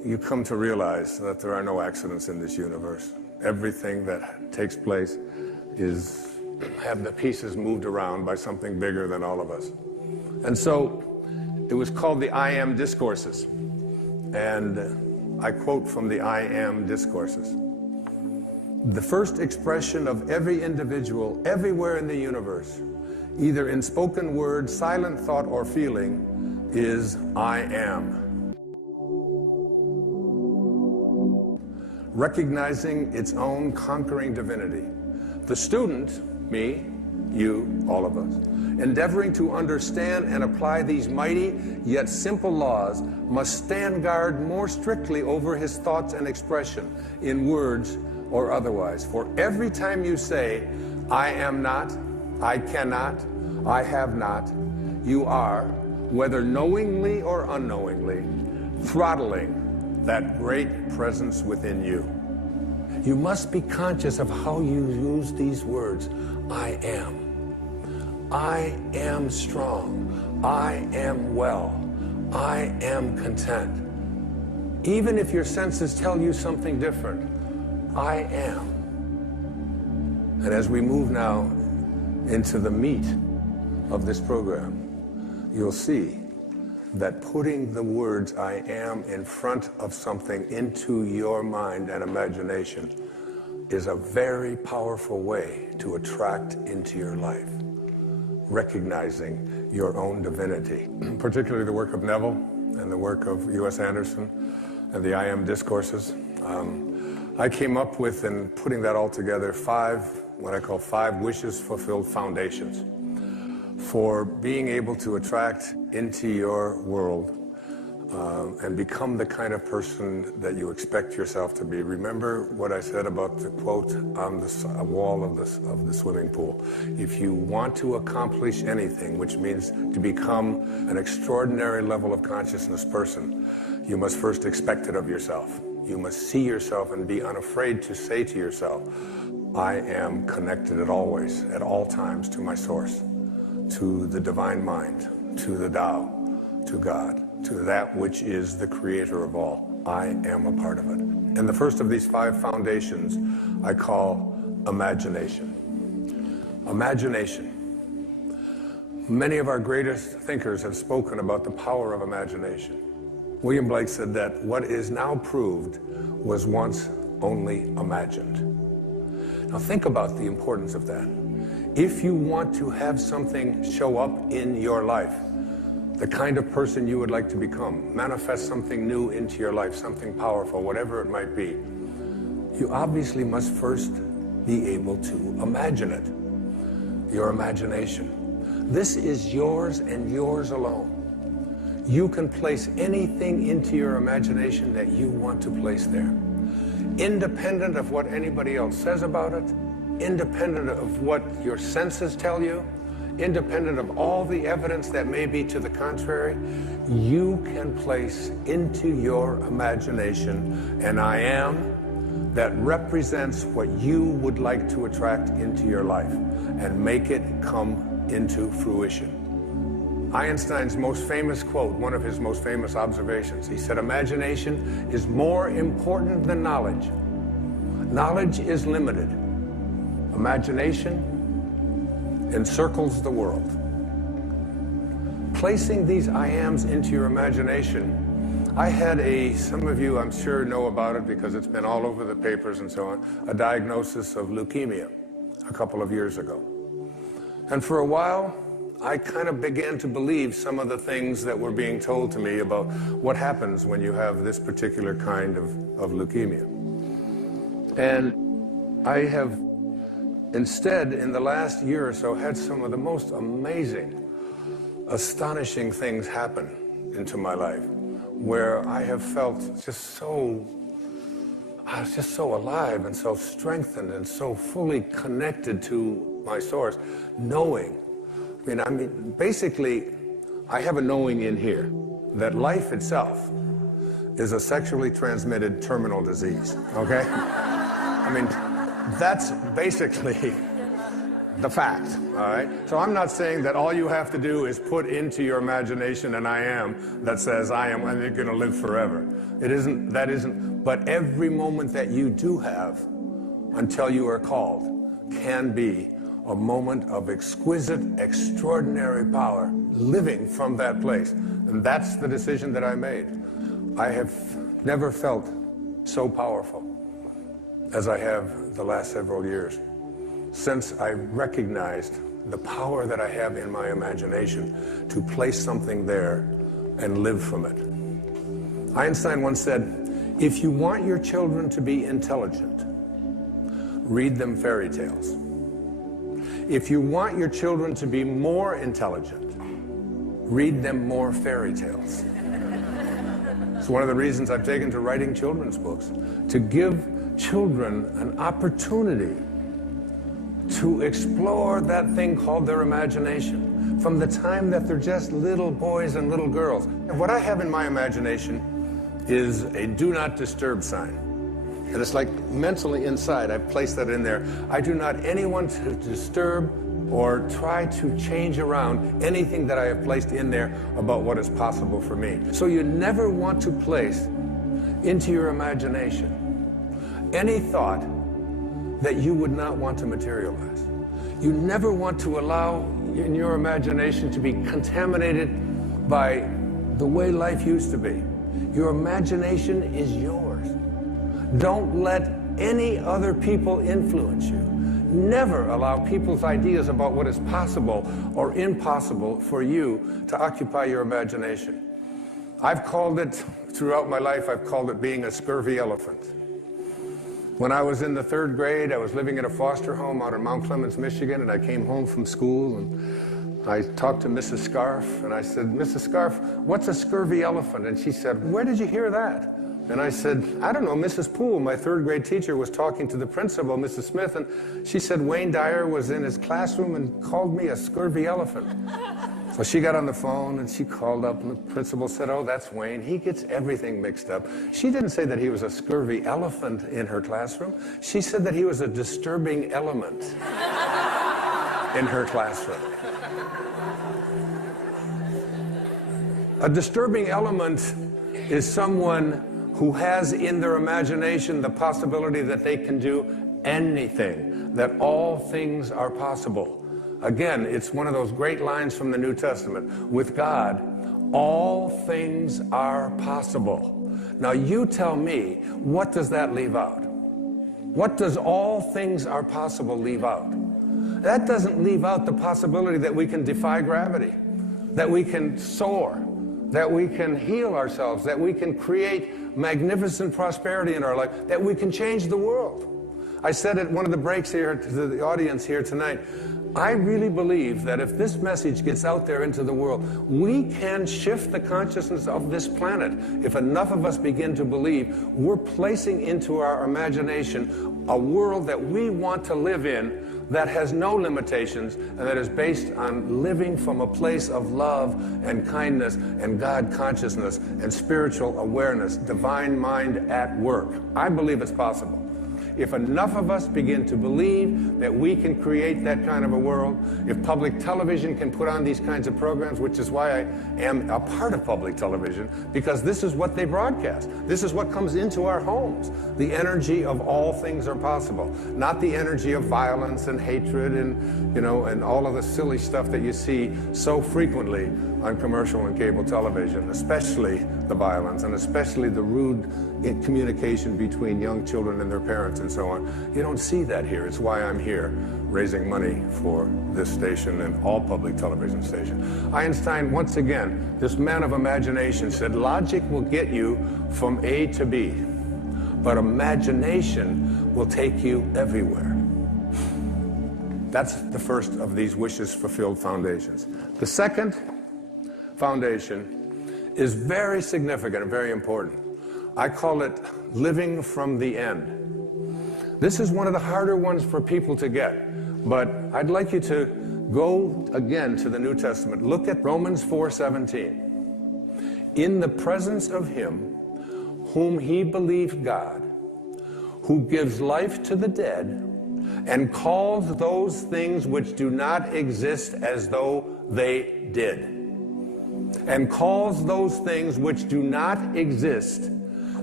you come to realize that there are no accidents in this universe. Everything that takes place have the pieces moved around by something bigger than all of us. And so it was called the I Am Discourses. And I quote from the I Am Discourses. The first expression of every individual everywhere in the universe, either in spoken word, silent thought, or feeling, is I am. Recognizing its own conquering divinity. The student, me, you, all of us, endeavoring to understand and apply these mighty yet simple laws, must stand guard more strictly over his thoughts and expression, in words or otherwise. For every time you say, I am not, I cannot, I have not, you are, whether knowingly or unknowingly, throttling that great presence within you. You must be conscious of how you use these words. I am. I am strong. I am well. I am content. Even if your senses tell you something different, I am. And as we move now into the meat of this program, you'll see that putting the words I am in front of something into your mind and imagination is a very powerful way to attract into your life, recognizing your own divinity. Particularly the work of Neville and the work of U.S. Anderson and the I Am Discourses. I came up with, in putting that all together, what I call 5 wishes fulfilled foundations for being able to attract into your world and become the kind of person that you expect yourself to be. Remember what I said about the quote on the wall of the swimming pool. If you want to accomplish anything, which means to become an extraordinary level of consciousness person, you must first expect it of yourself. You must see yourself and be unafraid to say to yourself, I am connected at all times to my source, to the divine mind, to the Tao, to God, to that which is the creator of all. I am a part of it. And the first of these 5 foundations I call imagination. Imagination. Many of our greatest thinkers have spoken about the power of imagination. William Blake said that what is now proved was once only imagined. Now think about the importance of that. If you want to have something show up in your life, the kind of person you would like to become, manifest something new into your life, something powerful, whatever it might be, you obviously must first be able to imagine it. Your imagination. This is yours and yours alone. You can place anything into your imagination that you want to place there, independent of what anybody else says about it, independent of what your senses tell you, independent of all the evidence that may be to the contrary. You can place into your imagination an I am that represents what you would like to attract into your life and make it come into fruition. Einstein's most famous quote, one of his most famous observations, he said, imagination is more important than knowledge. Knowledge is limited. Imagination encircles the world. Placing these I ams into your imagination, I had some of you I'm sure know about it because it's been all over the papers and so on, a diagnosis of leukemia a couple of years ago. And for a while, I kind of began to believe some of the things that were being told to me about what happens when you have this particular kind of leukemia. And I have instead, in the last year or so, had some of the most amazing, astonishing things happen into my life, where I have felt just so alive and so strengthened and so fully connected to my source, knowing. Basically, I have a knowing in here that life itself is a sexually transmitted terminal disease, okay? That's basically the fact, all right? So I'm not saying that all you have to do is put into your imagination an I am that says I am and you're going to live forever. That isn't, but every moment that you do have until you are called can be a moment of exquisite, extraordinary power, living from that place. And that's the decision that I made. I have never felt so powerful as I have the last several years, since I recognized the power that I have in my imagination to place something there and live from it. Einstein once said, if you want your children to be intelligent, read them fairy tales. If you want your children to be more intelligent, read them more fairy tales. It's one of the reasons I've taken to writing children's books, to give children an opportunity to explore that thing called their imagination from the time that they're just little boys and little girls. And what I have in my imagination is a do not disturb sign. And it's like mentally inside, I've placed that in there. I do not anyone to disturb or try to change around anything that I have placed in there about what is possible for me. So you never want to place into your imagination any thought that you would not want to materialize. You never want to allow in your imagination to be contaminated by the way life used to be. Your imagination is yours. Don't let any other people influence you. Never allow people's ideas about what is possible or impossible for you to occupy your imagination. I've called it, throughout my life, I've called it being a scurvy elephant. When I was in the 3rd grade, I was living in a foster home out in Mount Clemens, Michigan, and I came home from school and I talked to Mrs. Scarf and I said, Mrs. Scarf, what's a scurvy elephant? And she said, where did you hear that? And I said, I don't know, Mrs. Poole, my 3rd grade teacher, was talking to the principal, Mrs. Smith, and she said Wayne Dyer was in his classroom and called me a scurvy elephant. So she got on the phone and she called up and the principal said, oh, that's Wayne. He gets everything mixed up. She didn't say that he was a scurvy elephant in her classroom. She said that he was a disturbing element in her classroom. A disturbing element is someone who has in their imagination the possibility that they can do anything, that all things are possible. Again, it's one of those great lines from the New Testament. With God, all things are possible. Now you tell me, what does that leave out? What does all things are possible leave out? That doesn't leave out the possibility that we can defy gravity, that we can soar, that we can heal ourselves, that we can create magnificent prosperity in our life, that we can change the world. I said at one of the breaks here to the audience here tonight, I really believe that if this message gets out there into the world, we can shift the consciousness of this planet. If enough of us begin to believe, we're placing into our imagination a world that we want to live in, that has no limitations, and that is based on living from a place of love and kindness and God consciousness and spiritual awareness, divine mind at work. I believe it's possible. If enough of us begin to believe that we can create that kind of a world, if public television can put on these kinds of programs, which is why I am a part of public television, because this is what they broadcast. This is what comes into our homes. The energy of all things are possible, not the energy of violence and hatred and, and all of the silly stuff that you see so frequently on commercial and cable television, especially the violence and especially the rude communication between young children and their parents and so on. You don't see that here. It's why I'm here, raising money for this station and all public television stations. Einstein, once again, this man of imagination, said logic will get you from A to B, but imagination will take you everywhere. That's the first of these wishes fulfilled foundations. The second foundation is very significant and very important. I call it living from the end. This is one of the harder ones for people to get, but I'd like you to go again to the New Testament. Look at Romans 4:17. In the presence of him whom he believed God, who gives life to the dead and calls those things which do not exist as though they did. And calls those things which do not exist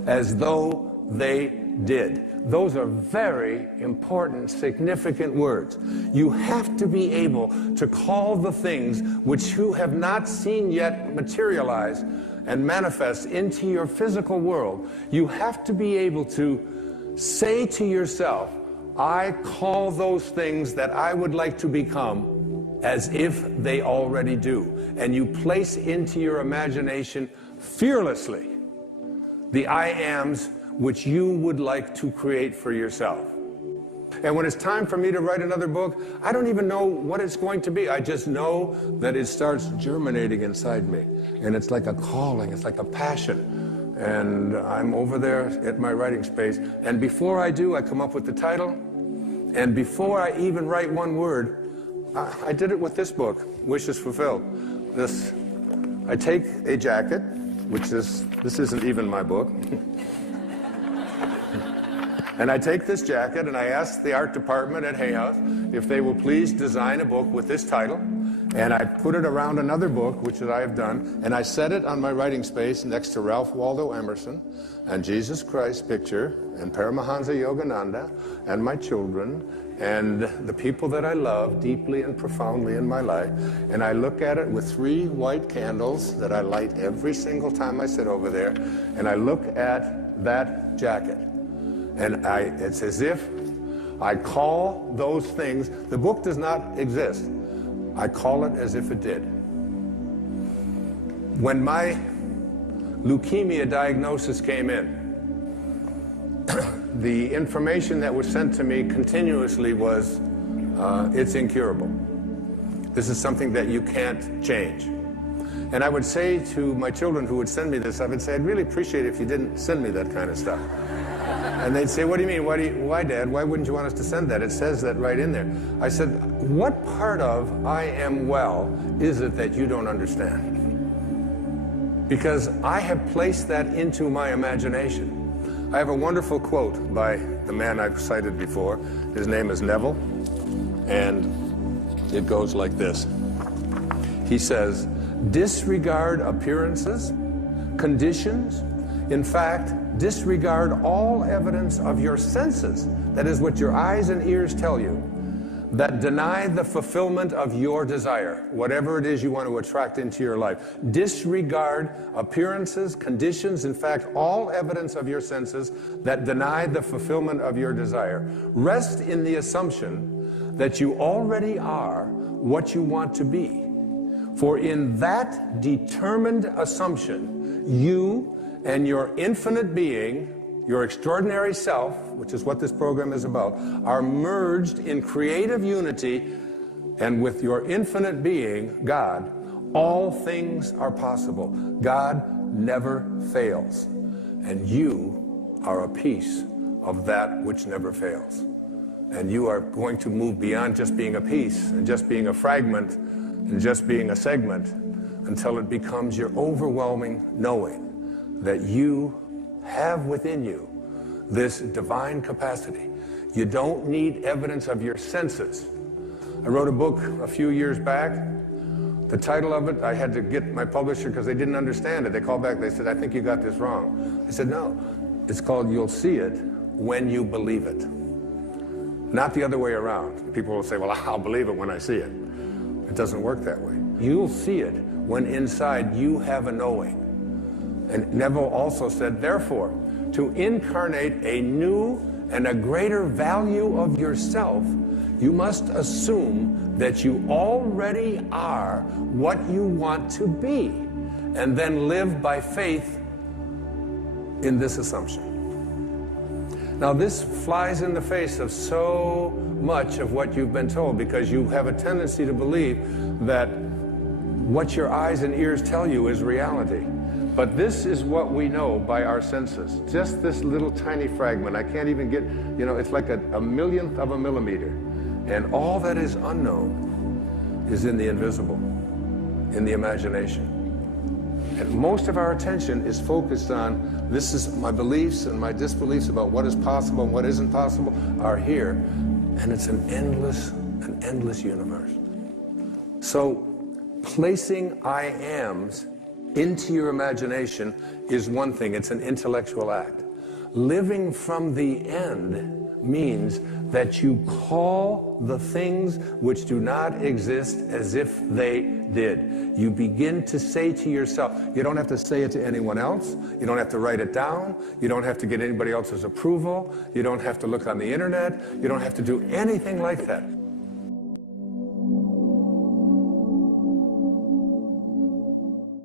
as though they did. Those are very important, significant words. You have to be able to call the things which you have not seen yet materialize and manifest into your physical world. You have to be able to say to yourself, I call those things that I would like to become as if they already do. And you place into your imagination fearlessly the I ams which you would like to create for yourself. And when it's time for me to write another book, I don't even know what it's going to be. I just know that it starts germinating inside me. And it's like a calling, it's like a passion. And I'm over there at my writing space. And before I do, I come up with the title. And before I even write one word, I did it with this book, Wishes Fulfilled. I take a jacket, this isn't even my book. And I take this jacket and I ask the art department at Hay House if they will please design a book with this title. And I put it around another book, which I have done, and I set it on my writing space next to Ralph Waldo Emerson and Jesus Christ picture and Paramahansa Yogananda and my children and the people that I love deeply and profoundly in my life. And I look at it with 3 white candles that I light every single time I sit over there, and I look at that jacket. And it's as if I call those things, the book does not exist. I call it as if it did. When my leukemia diagnosis came in, the information that was sent to me continuously was, it's incurable. This is something that you can't change. And I would say to my children who would send me this, I would say, I'd really appreciate it if you didn't send me that kind of stuff. And they'd say, what do you mean? Why, Dad? Why wouldn't you want us to send that? It says that right in there. I said, what part of I am well is it that you don't understand? Because I have placed that into my imagination. I have a wonderful quote by the man I've cited before. His name is Neville, and it goes like this. He says, disregard appearances, conditions, in fact, disregard all evidence of your senses, that is what your eyes and ears tell you, that deny the fulfillment of your desire, whatever it is you want to attract into your life. Disregard appearances, conditions, in fact, all evidence of your senses that deny the fulfillment of your desire. Rest in the assumption that you already are what you want to be. For in that determined assumption, you and your infinite being, your extraordinary self, which is what this program is about, are merged in creative unity, and with your infinite being, God, all things are possible. God never fails, and you are a piece of that which never fails. And you are going to move beyond just being a piece and just being a fragment and just being a segment until it becomes your overwhelming knowing that you have within you this divine capacity. You don't need evidence of your senses. I wrote a book a few years back. The title of it, I had to get my publisher because they didn't understand it. They called back, they said, I think you got this wrong. I said, no, it's called You'll See It When You Believe It. Not the other way around. People will say, well, I'll believe it when I see it. It doesn't work that way. You'll see it when inside you have a knowing. And Neville also said, therefore, to incarnate a new and a greater value of yourself, you must assume that you already are what you want to be, and then live by faith in this assumption. Now, this flies in the face of so much of what you've been told, because you have a tendency to believe that what your eyes and ears tell you is reality. But this is what we know by our senses. Just this little tiny fragment. I can't even get, it's like a millionth of a millimeter. And all that is unknown is in the invisible, in the imagination. And most of our attention is focused on, this is my beliefs and my disbeliefs about what is possible and what isn't possible are here. And it's an endless universe. So placing I ams into your imagination is one thing. It's an intellectual act. Living from the end means that you call the things which do not exist as if they did. You begin to say to yourself, you don't have to say it to anyone else, you don't have to write it down, you don't have to get anybody else's approval, you don't have to look on the internet, you don't have to do anything like that.